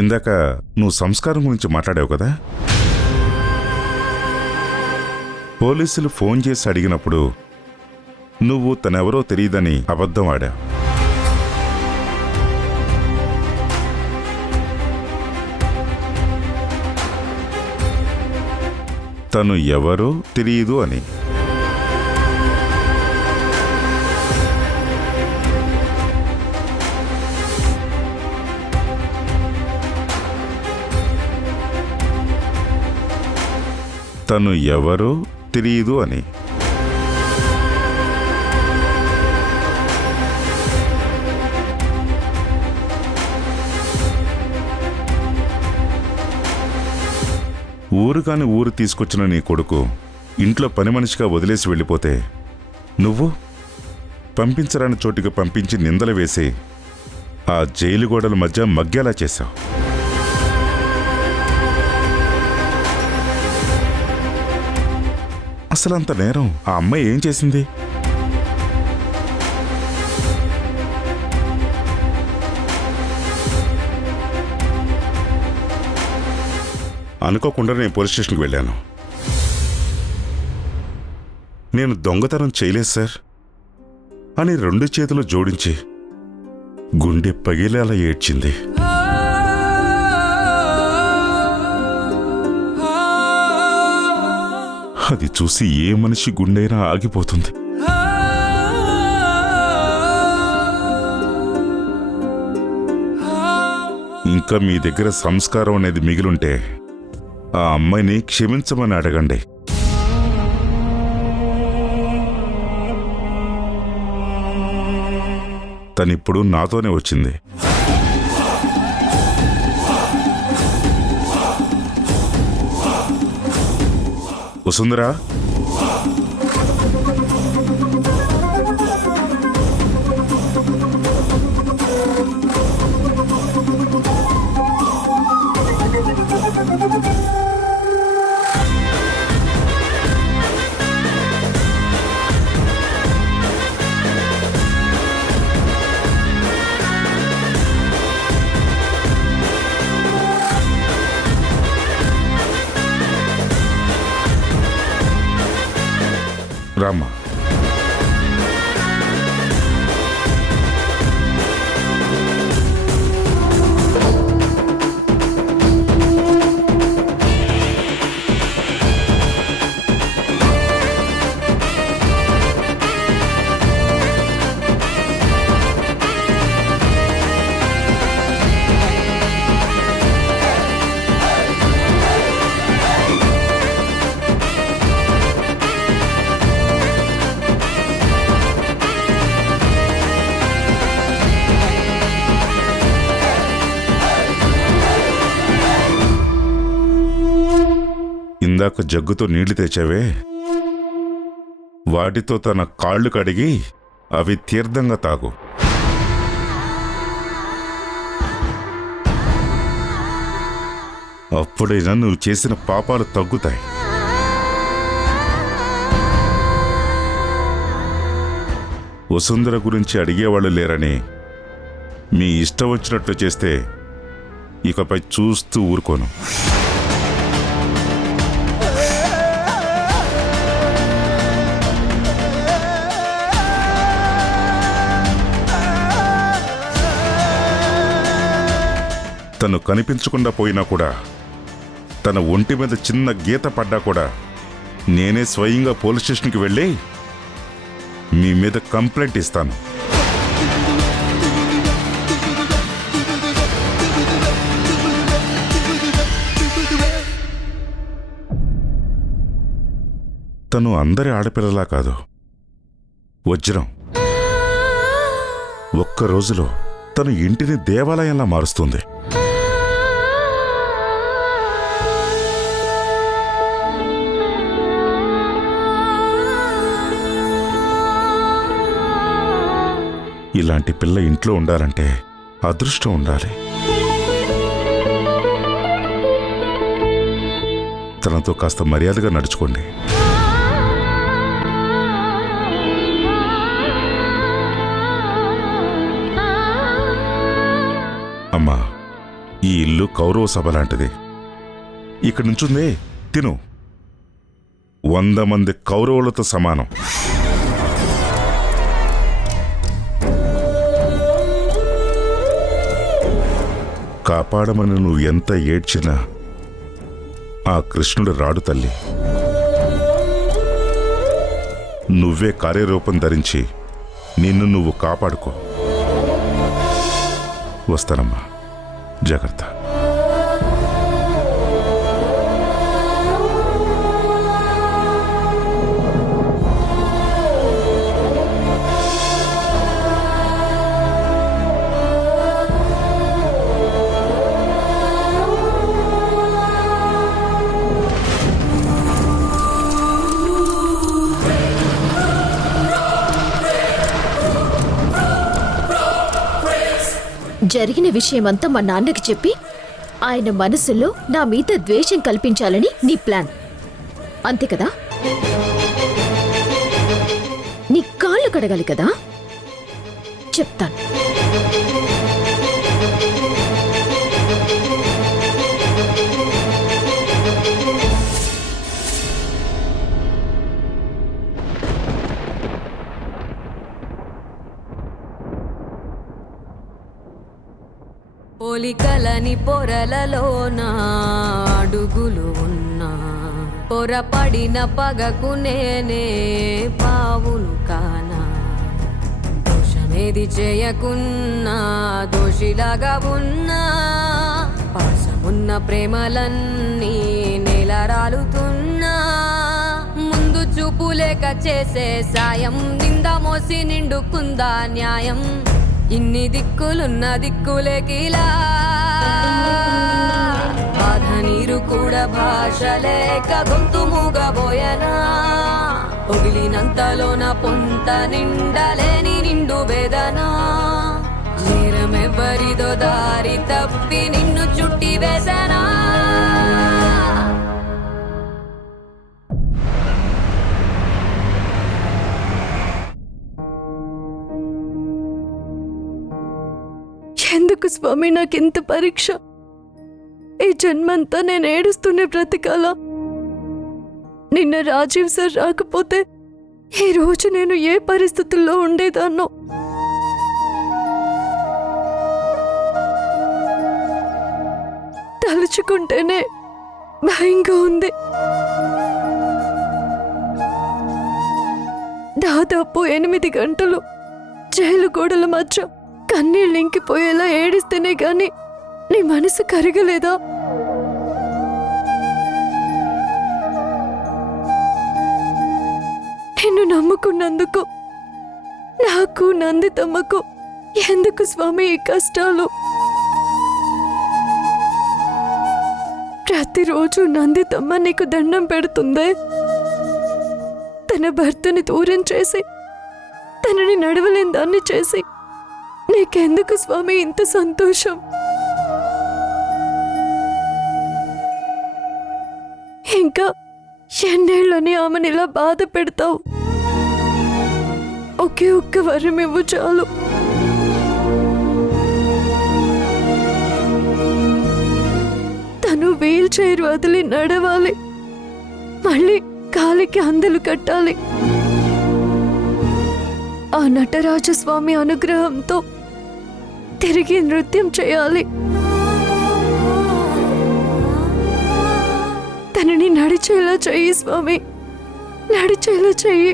ఇందాక నువ్వు సంస్కారం గురించి మాట్లాడావు కదా. పోలీసులు ఫోన్ చేసి అడిగినప్పుడు నువ్వు తనెవరో తెలియదని అబద్ధం ఆడా. తను ఎవరో తెలియదు అని. తను ఎవరో తెలియదు అని. ఊరు కాని ఊరు తీసుకొచ్చిన నీ కొడుకు ఇంట్లో పని మనిషిగా వదిలేసి వెళ్ళిపోతే నువ్వు పంపించరాని చోటికి పంపించి నిందలు వేసి ఆ జైలు గోడల మధ్య మగ్గేలా చేశావు. అసలంత నేరం ఆ అమ్మాయి ఏం చేసింది? అనుకోకుండా నేను పోలీస్ స్టేషన్కి వెళ్ళాను. నేను దొంగతనం చేయలేదు సార్ అని 2 చేతులు జోడించి గుండె పగిలేలా ఏడ్చింది. అది చూసి ఏ మనిషి గుండెైనా ఆగిపోతుంది. ఇంకా మీ దగ్గర సంస్కారం అనేది మిగిలుంటే ఆ అమ్మాయిని క్షమించమని అడగండి. తనిప్పుడు నాతోనే వచ్చింది. వసుంధరా, రామ్మా. ఇందాక జగ్గుతో నీళ్లు తెచ్చావే, వాటితో తన కాళ్ళు కడిగి అవి తీర్థంగా తాగు. అప్పుడైనా నువ్వు చేసిన పాపాలు తగ్గుతాయి. వసుంధర గురించి అడిగేవాళ్ళు లేరని మీ ఇష్టం వచ్చినట్లు చేస్తే ఇకపై చూస్తూ ఊరుకోను. తను కనిపించకుండా పోయినా కూడా, తన ఒంటి మీద చిన్న గీత పడ్డా కూడా నేనే స్వయంగా పోలీస్ స్టేషన్కి వెళ్ళి మీ మీద కంప్లైంట్ ఇస్తాను. తను అందరి ఆడపిల్లలా కాదు, వజ్రం. ఒక్క రోజులో తను ఇంటిని దేవాలయంలా మారుస్తుంది. ఇలాంటి పిల్ల ఇంట్లో ఉండాలంటే అదృష్టం ఉండాలి. తనతో కాస్త మర్యాదగా నడుచుకోండి. అమ్మా, ఈ ఇల్లు కౌరవ సభ లాంటిది. ఇక్కడి నుంచుందే తిను 100 మంది కౌరవులతో సమానం. కాపాడమని నువ్వు ఎంత ఏడ్చినా ఆ కృష్ణుడు రాడు తల్లి. నువ్వే కార్యరూపం ధరించి నిన్ను నువ్వు కాపాడుకో. వస్తానమ్మా, జాగ్రత్త. జరిగిన విషయమంతా మా నాన్నకి చెప్పి ఆయన మనసులో నా మీద ద్వేషం కల్పించాలని నీ ప్లాన్, అంతే కదా? నీ కాళ్ళు కడగాలి కదా? చెప్తాను. పోలికలని పొరలలోన అడుగులు ఉన్నా, పొరపడిన పగకు నేనే పావును కానా. దోషమేది చేయకున్నా దోషిలాగా ఉన్నా, పాసమున్న ప్రేమలన్నీ నెలరాలుతున్నా. ముందు చూపు లేక చేసే సాయం, నింద మోసి నిండుకుందా న్యాయం. ఇన్ని దిక్కులున్న దిక్కులేకిలా, బాధ నీరు కూడా భాష లేక గొంతు మూగబోయనా. పొగిలినంతలోన పొంత నిండలేని నిండు వేదనా. నేరమెవ్వరిదో దారి తప్పి నిన్ను చుట్టి వేసనా. ఎందుకు స్వామి నాకింత పరీక్ష? ఈ జన్మంతా నేను ఏడుస్తూనే బ్రతికాలా? నిన్న రాజీవ్ సార్ రాకపోతే ఈ రోజు నేను ఏ పరిస్థితుల్లో ఉండేదాన్నో. తలుచుకుంటేనే భయంగా ఉంది. దాదాపు 8 గంటలు జైలు గోడల మధ్య కన్నీళ్ళు ఇంకిపోయేలా ఏడిస్తేనే గాని నీ మనసు కరగలేదా? నిన్ను నమ్ముకున్నందుకు నాకు నందితమ్మకు ఎందుకు స్వామి ఈ కష్టాలు? ప్రతిరోజు నందితమ్మ నీకు దండం పెడుతుందే. తన భర్తని దూరం చేసి తనని నడవలేని దాన్ని చేసి నీకెందుకు స్వామి ఇంత సంతోషం? ఇంకా ఎన్నేళ్ళని ఆమెను ఇలా బాధ పెడతావు? ఒకే ఒక్క వరం ఇవ్వు చాలు. తను వీల్ చైర్ వదిలి నడవాలి, మళ్ళీ కాలికి అందలు కట్టాలి. ఆ నటరాజస్వామి అనుగ్రహంతో తిరిగి నృత్యం చేయాలి. తనని నడిచేలా చెయ్యి స్వామి, నడిచేలా చెయ్యి.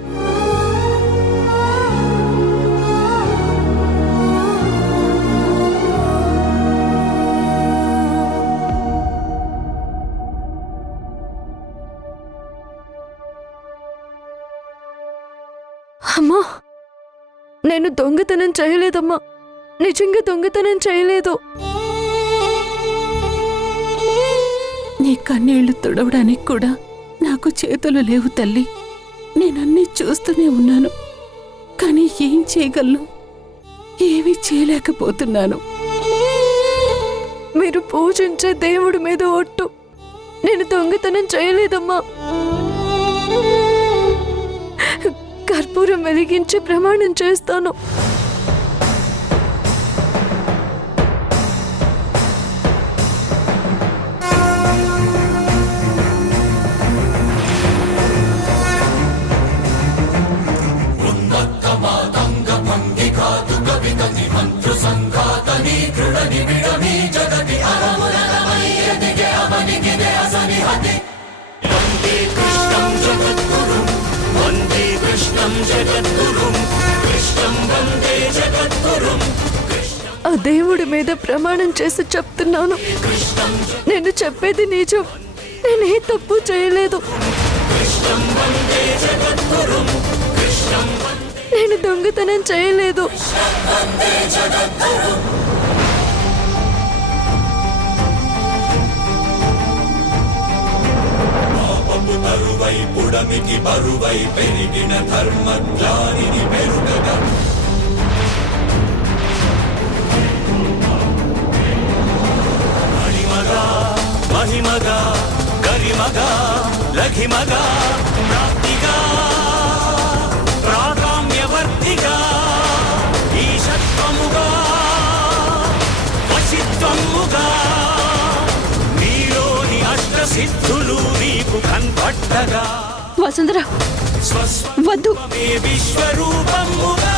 అమ్మా, నేను దొంగతనం చేయలేదమ్మా, నిజంగా దొంగతనం చేయలేదు. నీ కన్నీళ్లు తుడవడానికి కూడా నాకు చేతులు లేవు తల్లి. నేనన్నీ చూస్తూనే ఉన్నాను, కానీ ఏం చేయగలను? ఏమీ చేయలేకపోతున్నాను. మీరు పూజించే దేవుడి మీద ఒట్టు, నేను దొంగతనం చేయలేదమ్మా. కర్పూరం వెలిగించి ప్రమాణం చేస్తాను. ఆ దేవుడి మీద ప్రమాణం చేసి చెప్తున్నాను, నేను చెప్పేది నిజం. నేను ఏ తప్పు చేయలేదు. నేను దొంగతనం చేయలేదు. బరువై పుడమికి బరువై పెరిగిన ధర్మజ్ఞానిని పెరుగగా మణిమగా మహిమగా గరిమగా లఘిమగా ప్రాప్తిగా ప్రాగామ్యవర్తిగా ఈశత్వముగా వశిత్వముగా నీలోని అష్టసిద్ధులు నీకు కన్పట్టగా వసుంధర వద్దు. స్వస్వమే విశ్వరూపముగా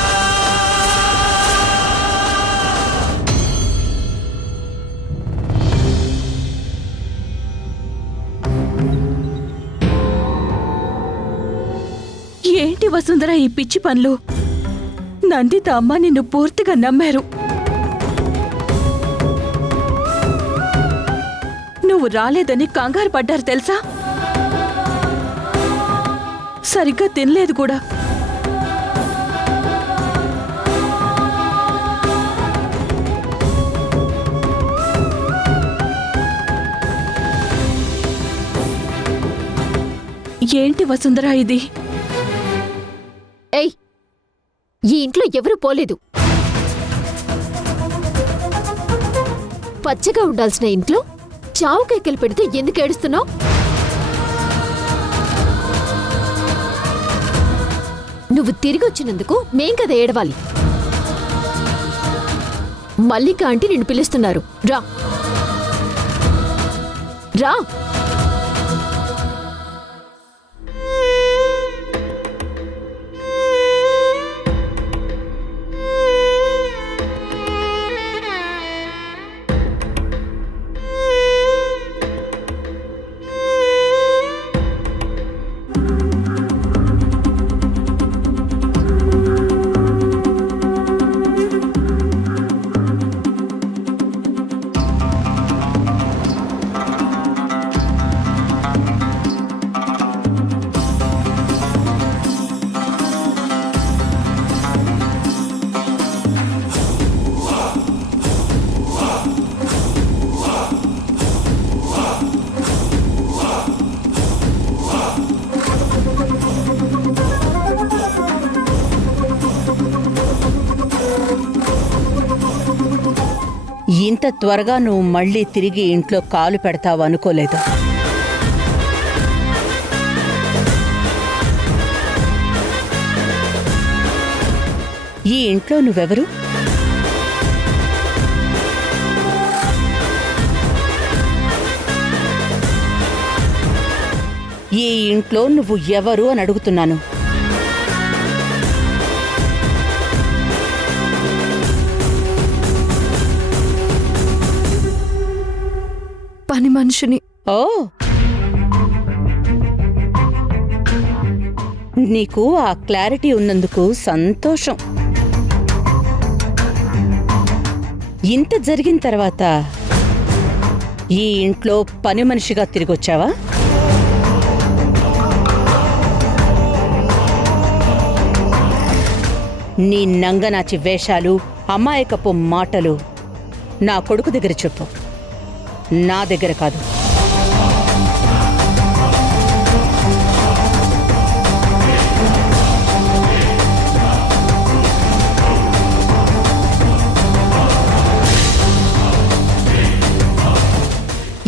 ఏంటి వసుంధర ఈ పిచ్చి పనులు? నందిత అమ్మ నిన్ను పూర్తిగా నమ్మారు. నువ్వు రాలేదని కంగారు పడ్డారు తెలుసా? సరిగ్గా తినలేదు కూడా. ఏంటి వసుంధర ఇది? ఏయ్, ఈ ఇంట్లో ఎవరూ పోలేదు. పచ్చగా ఉండాల్సిన ఇంట్లో చావు కేకలు పెడితే ఎందుకు ఏడుస్తున్నావు? నువ్వు తిరిగి వచ్చినందుకు మేం కదా ఏడవాలి. మల్లిక ఆంటీ నిన్ను పిలుస్తున్నారు. రా రా. ఇంత త్వరగా నువ్వు మళ్ళీ తిరిగి ఇంట్లో కాలు పెడతావు అనుకోలేదు. ఈ ఇంట్లో నువ్వెవరు? ఈ ఇంట్లో నువ్వు ఎవరు అని అడుగుతున్నాను. పని మనిషిని. ఓ, నీకు ఆ క్లారిటీ ఉన్నందుకు సంతోషం. ఇంత జరిగిన తర్వాత ఈ ఇంట్లో పని మనిషిగా తిరిగొచ్చావా? నీ నంగనాచి వేషాలు, అమాయకపు మాటలు నా కొడుకు దగ్గర చెప్పు, నా దగ్గర కాదు.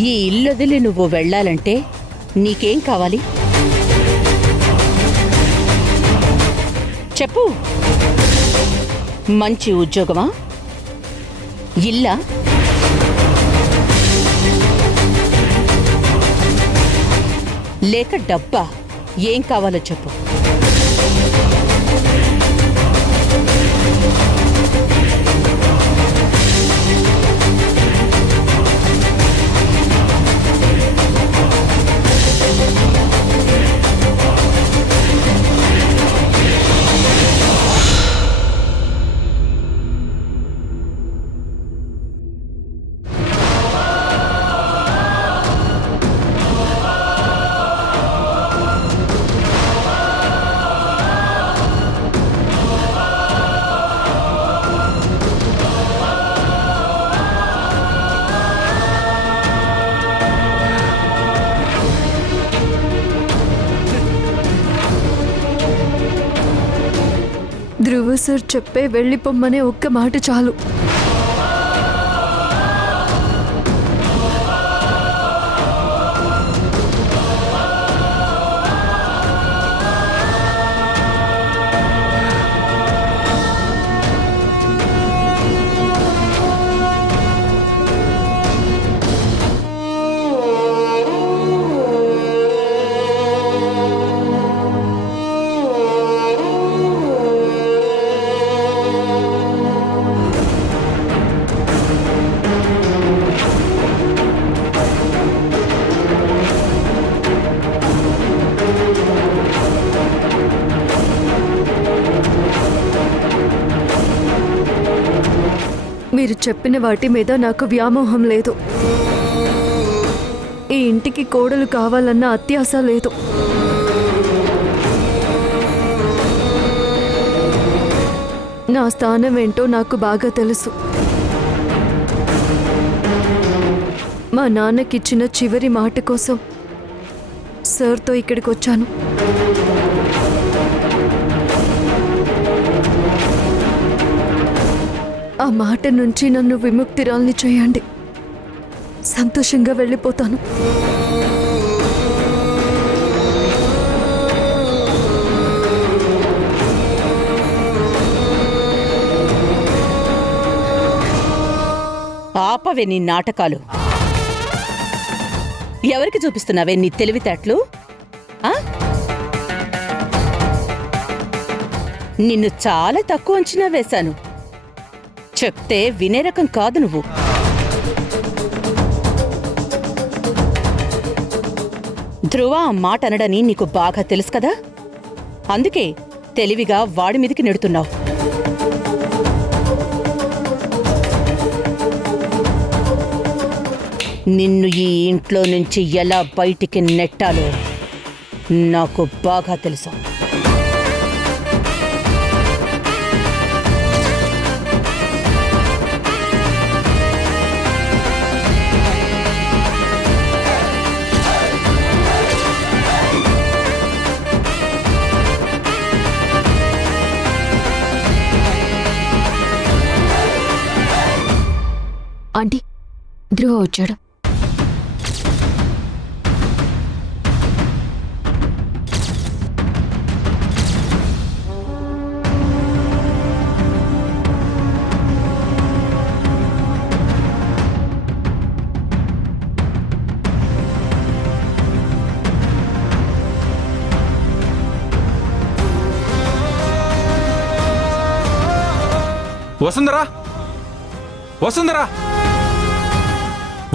ఈ ఇల్లొదిలి నువ్వు వెళ్ళాలంటే నీకేం కావాలి చెప్పు. మంచి ఉద్యోగమా? ఇల్లా? లేక డబ్బా? ఏం కావాలో చెప్పు. ధ్రువ సార్ చెప్పే వెళ్ళిపోమ్మనే ఒక్క మాట చాలు. మీరు చెప్పిన వాటి మీద నాకు వ్యామోహం లేదు. ఈ ఇంటికి కోడలు కావాలన్న అత్యాశ లేదు. నా స్థానం ఏంటో నాకు బాగా తెలుసు. మా నాన్నకిచ్చిన చివరి మాట కోసం సార్తో ఇక్కడికి వచ్చాను. ఆ మాట నుంచి నన్ను విముక్తిరాల్ని చేయండి. సంతోషంగా వెళ్ళిపోతాను. ఆపవే నీ నాటకాలు. ఎవరికి చూపిస్తున్నావే నీ తెలివితేటలు? ఆ? నిన్ను చాలా తక్కువ అంచనా వేశాను. చెప్తే వినే రకం కాదు నువ్వు. ధ్రువ ఆ మాట అనడని నీకు బాగా తెలుసు కదా, అందుకే తెలివిగా వాడి మీదికి నెడుతున్నావు. నిన్ను ఈ ఇంట్లో నుంచి ఎలా బయటికి నెట్టాలో నాకు బాగా తెలుసు. ఆంటీ, ధ్రువ వచ్చాడు. వసుంధరా, వసుంధరా,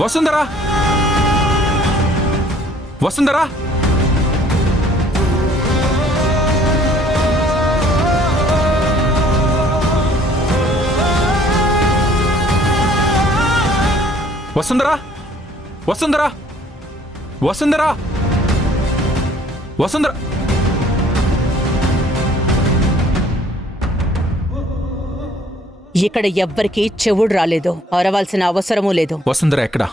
వసుంధరా, వసుంధరా, వసుంధరా, వసుంధరా, వసుంధరా, వసుంధరా. ఇక్కడ ఎవ్వరికీ చెవుడు రాలేదు, అరవాల్సిన అవసరమూ లేదు. వసుంధర ఎక్కడా?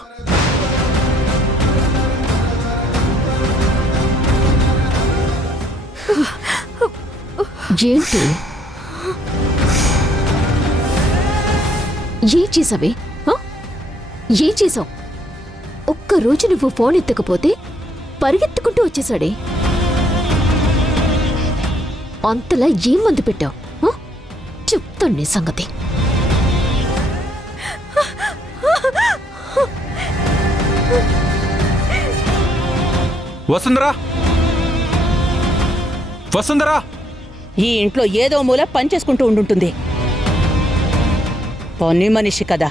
ఏంటి? ఏం చేసావే? ఏం చేసావు? ఒక్కరోజు నువ్వు ఫోన్ ఎత్తకపోతే పరిగెత్తుకుంటూ వచ్చేసాడే. అంతలా ఏం మందు పెట్టావు? చెప్తాను నీ సంగతి. వసుంధరా, వసుంధరా, ఈ ఇంట్లో ఏదో మూల పని చేసుకుంటూ ఉండుంటుంది. పని మనిషి కదా.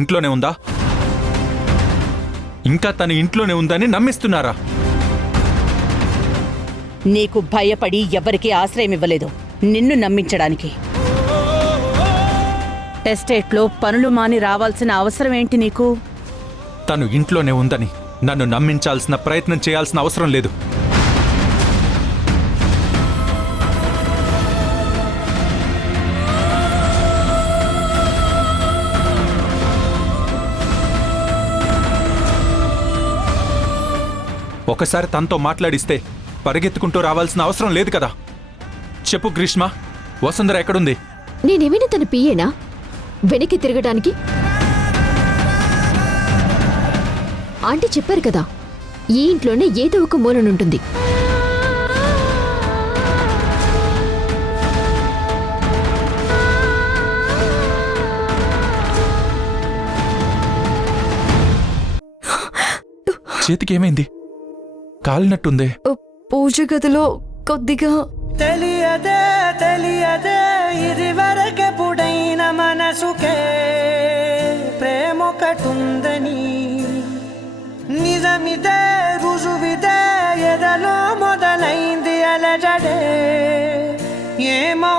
ఇంట్లోనే ఉందా? ఇంకా తన ఇంట్లోనే ఉందని నమ్మిస్తున్నారా? నీకు భయపడి ఎవరికీ ఆశ్రయం ఇవ్వలేదు, నిన్ను నమ్మించడానికి. ఎస్టేట్లో పనులు మాని రావాల్సిన అవసరం ఏంటి నీకు? తను ఇంట్లోనే ఉందని నన్ను నమ్మించాల్సిన ప్రయత్నం చేయాల్సిన అవసరం లేదు. ఒకసారి తనతో మాట్లాడిస్తే పరిగెత్తుకుంటూ రావాల్సిన అవసరం లేదు కదా. చెప్పు గ్రీష్మ, వసుంధర ఎక్కడుంది? నేనేమైనా తన పియేనా వెనక్కి తిరగడానికి? ఆంటీ చెప్పారు కదా, ఈ ఇంట్లోనే ఏదో ఒక మూలనుంటుంది. చేతికి ఏమైంది? కాలినట్టుందే. పూజ గదిలో కొద్దిగా తెలియదే తెలియదే ఇది వరకెప్పుడైన మనసుకే ప్రేమొకటుందని, నిజమిదే రుజువిదే ఎదలో మొదలైంది అలజడే, ఏమో